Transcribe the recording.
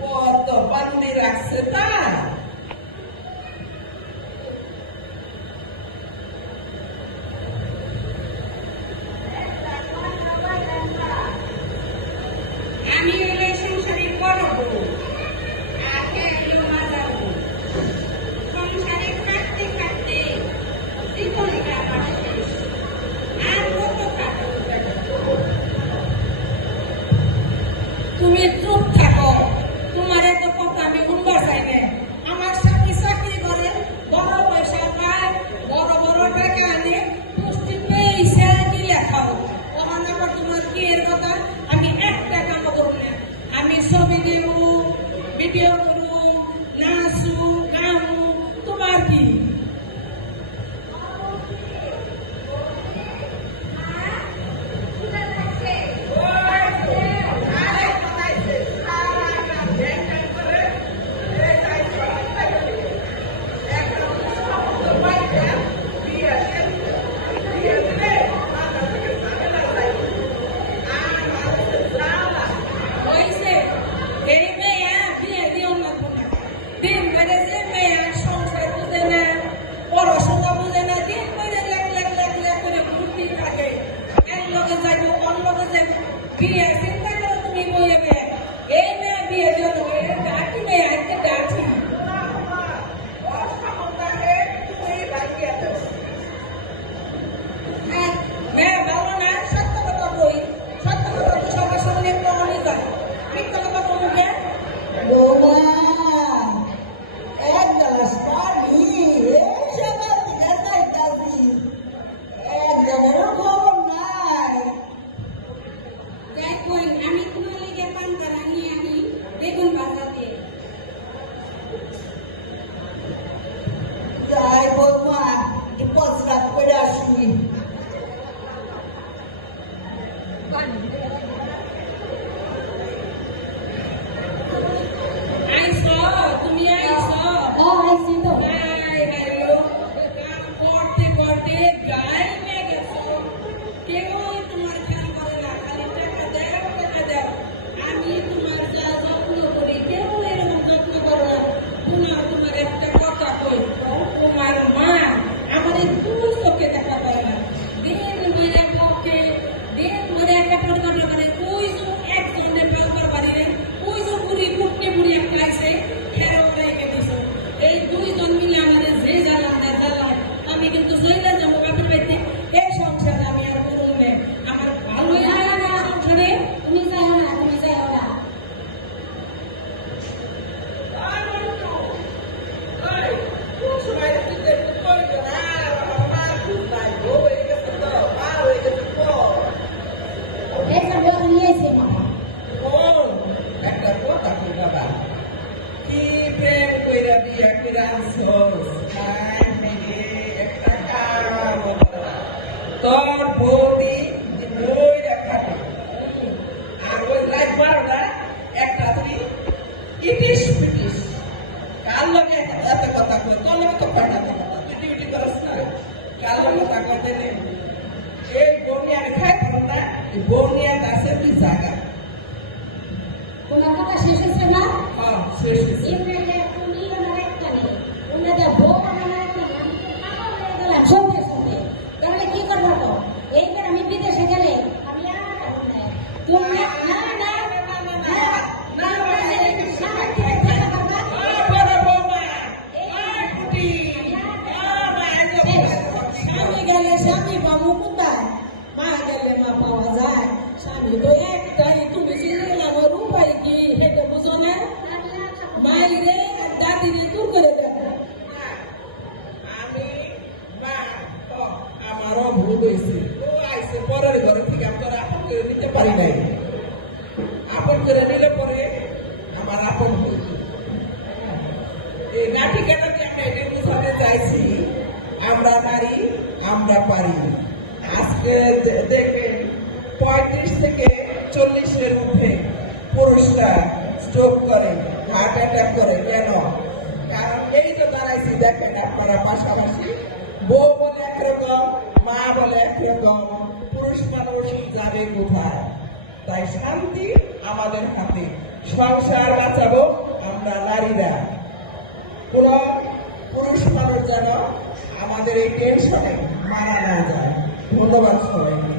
কত বান্দি রাখছে তা আমি সংসারে করবো সংসারে কাটতে কাটতে আর কত তুমি চুপ থাকো, তোমার এত কথা আমি শুনবার চাই না। আমার স্বামী চাকরি করে, বড় পয়সা পায়, বড় বড় টাকা আনে, পুষ্টি পেয়েছে দিলে খাও। ওখান আবার তোমার কি এর কথা আমি একটা কাম করব না। আমি ছবি দেব, ভিডিও করব, নাচু গামু, তোমার কি? তোর বৌদি বই রাখা আর ওই লাইফ বারোটা একটা তুই ইটিস পিটিস কার লগে এত কথা কই তোর লগে তো পাঠাতে কথা তুই ডিউটি করস না কার লগে কথা কইতে নেই এই বৌনিয়া খাই পারো না এই বৌনিয়া গাছে তুই জায়গা তোমার কথা শেষ হয়েছে না? হ্যাঁ শেষ হয়েছে তুমি আমার একটা নেই ওনাদের বউ আমার একটা নাম গেলাম শুনতে শুনতে তাহলে কি করবো তো এইবার আমি বিদেশে গেলে আমি আর তুমি না না না গাইছি আমরা নারী আমরা পারি। আজকে দেখবেন 35 থেকে 40-এর মধ্যে পুরুষরা স্ট্রোক করে, হার্ট অ্যাটাক করে। কেন? কারণ এই তো দাঁড়াইছি, দেখেন আপনারা পাশাপাশি, বউ বলে একরকম, মা বলে একরকম, পুরুষ মানুষ যাবে কোথায়? তাই শান্তি আমাদের হাতে, সংসার বাঁচাবো আমরা নারীরা। কোন পুরুষ মানুষ যেন আমাদের এই টেনশনে মারা না যায়। ধন্যবাদ সবাইকে।